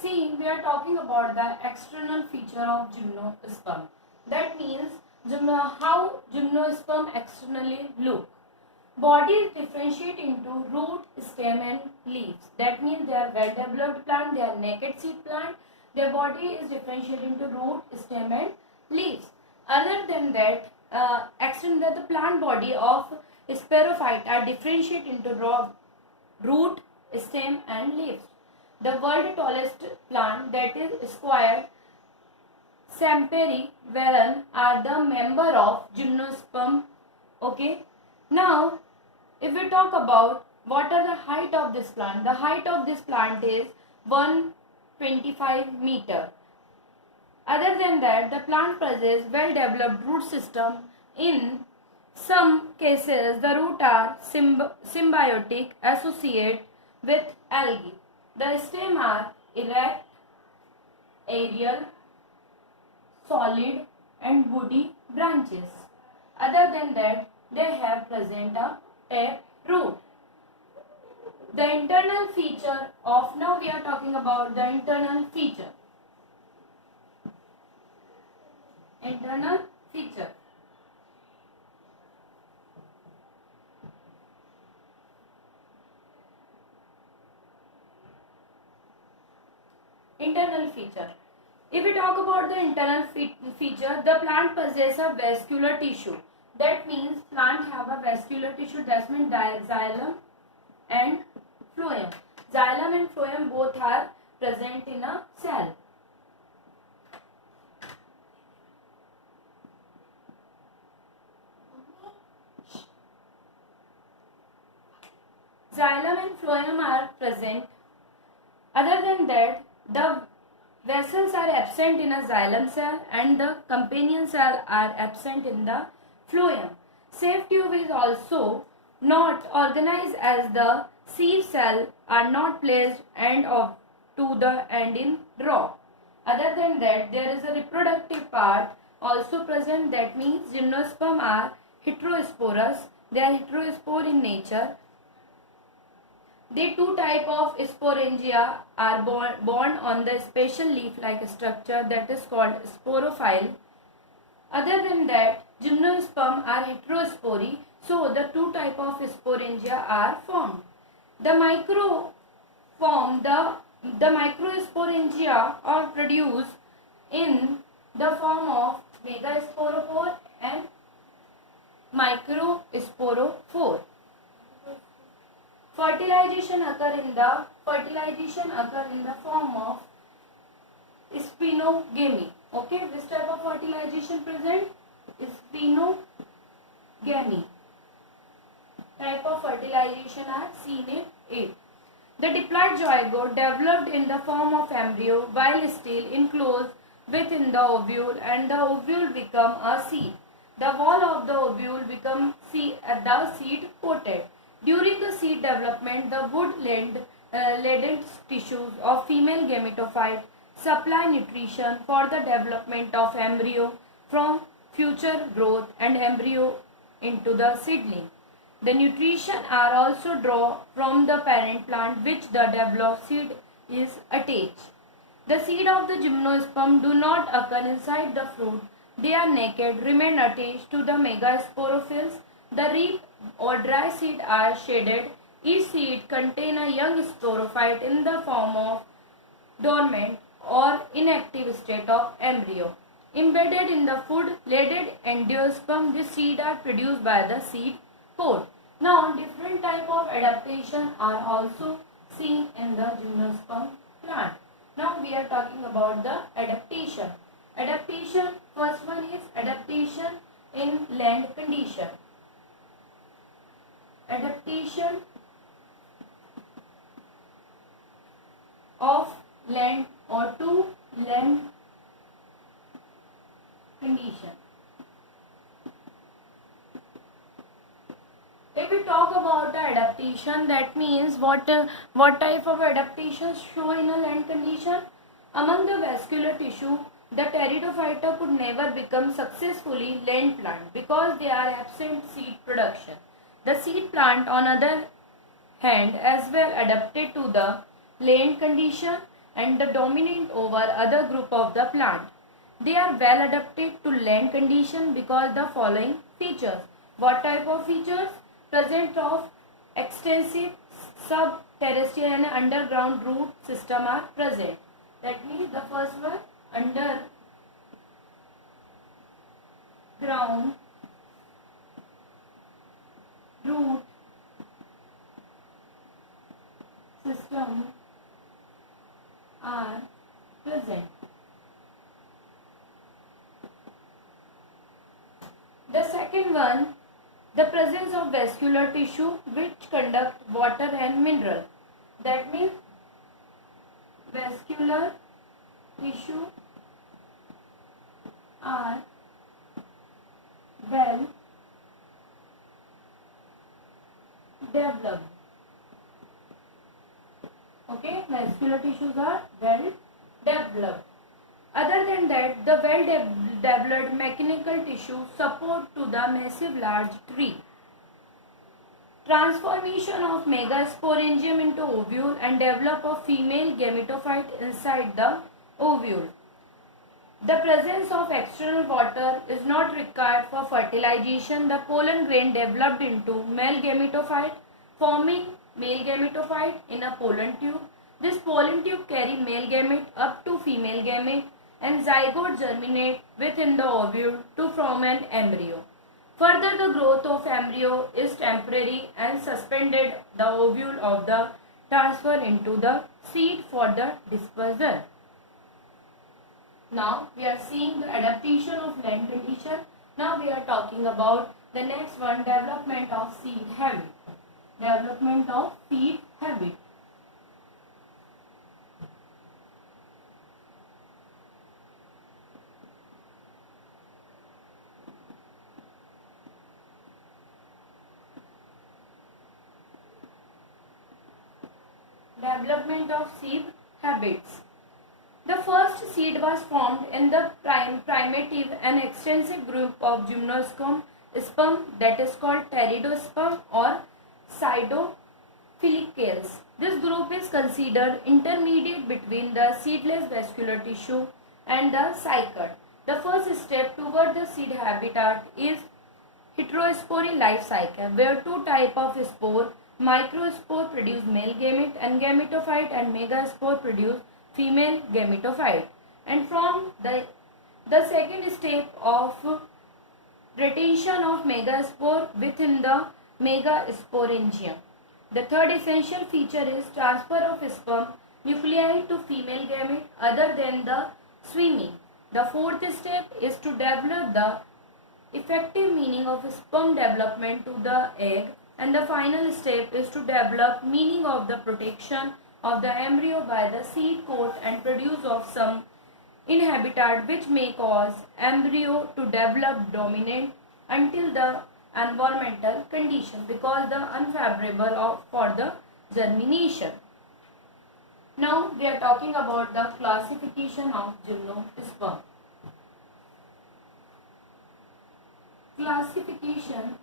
See, we are talking about the external feature of gymnosperm. That means how gymnosperm externally look. Bodies differentiate into root, stem and leaves. That means they are well developed plant, they are naked seed plant. Their body is differentiated into root, stem and leaves. Other than that, the plant body of Sperophyte are differentiated into root, stem and leaves. The world tallest plant, that is square Samperi Varen, are the member of gymnosperm. Okay. Now, if we talk about what are the height of this plant, the height of this plant is 125 meter. Other than that, the plant possesses well developed root system. In some cases, the root are symbiotic associate with algae. The stem are erect, aerial, solid and woody branches. Other than that, they have present a tap root. The internal feature of, now we are talking about the internal feature. Internal feature. Internal feature. If we talk about the internal feature, the plant possesses a vascular tissue. That means plant have a vascular tissue. That means xylem and phloem. Xylem and phloem both are present in a cell. Xylem and phloem are present. Other than that, the vessels are absent in a xylem cell and the companion cell are absent in the phloem. Safe tube is also not organized as the sieve cell are not placed end of to the end in raw. Other than that, there is a reproductive part also present. That means gymnosperm are heterosporous. They are heterospore in nature. The two type of sporangia are born on the special leaf-like structure that is called sporophyll. Other than that, gymnosperm are heterospory, so the two type of sporangia are formed. The microsporangia are produced in the form of megasporophore and microsporophore. Fertilization occur in the form of spinogamy. Okay, this type of fertilization present spinogamy. Type of fertilization are seen in it. The diploid zygote developed in the form of embryo while still enclosed within the ovule, and the ovule become a seed. The wall of the ovule become the seed coated. During the seed development, the wood-laden tissues of female gametophyte supply nutrition for the development of embryo from future growth and embryo into the seedling. The nutrition are also drawn from the parent plant which the developed seed is attached. The seed of the gymnosperm do not occur inside the fruit. They are naked, remain attached to the megasporophylls. The reap or dry seed are shaded. Each seed contain a young sporophyte in the form of dormant or inactive state of embryo. Embedded in the food-laden endosperm, the seed are produced by the seed pod. Now, different type of adaptation are also seen in the gymnosperm plant. Now, we are talking about the adaptation. Adaptation, first one is adaptation in land condition. Adaptation of land or to land condition. If we talk about the adaptation, that means what type of adaptations show in a land condition? Among the vascular tissue, the pteridophyta could never become successfully land plant because they are absent seed production. The seed plant, on other hand, as well adapted to the land condition. and the dominant over other group of the plant. They are well adapted to land condition because the following features. What type of features? Present of extensive sub-terrestrial and underground root system are present. That means the first one, underground root system are present. The second one, the presence of vascular tissue which conduct water and mineral. That means vascular tissue are well developed. Okay, vascular tissues are well developed. Other than that, the well developed mechanical tissue support to the massive large tree. Transformation of megasporangium into ovule and develop of female gametophyte inside the ovule. The presence of external water is not required for fertilization. The pollen grain developed into male gametophyte, forming male gametophyte in a pollen tube. This pollen tube carry male gamete up to female gamete, and zygote germinate within the ovule to form an embryo. Further, the growth of embryo is temporary and suspended the ovule of the transfer into the seed for the dispersal. Now we are seeing the adaptation of land condition. Now we are talking about the next one, development of seed habit. Development of seed habit. Development of seed habits. The first seed was formed in the primitive and extensive group of gymnosperm sperm that is called pteridosperm or pseudophylicales. This group is considered intermediate between the seedless vascular tissue and the cycad. The first step toward the seed habitat is heterospore life cycle, where two types of spore, microspore produce male gamete and gametophyte, and megaspore produce female gametophyte. And from the second step of retention of megaspore within the megasporangium. The third essential feature is transfer of sperm nuclei to female gamete other than the swimming. The fourth step is to develop the effective meaning of sperm development to the egg, and the final step is to develop meaning of the protection of the embryo by the seed coat and produce of some inhabitat which may cause embryo to develop dominant until the environmental condition because the unfavorable for the germination. Now we are talking about the classification of gymnosperm. Classification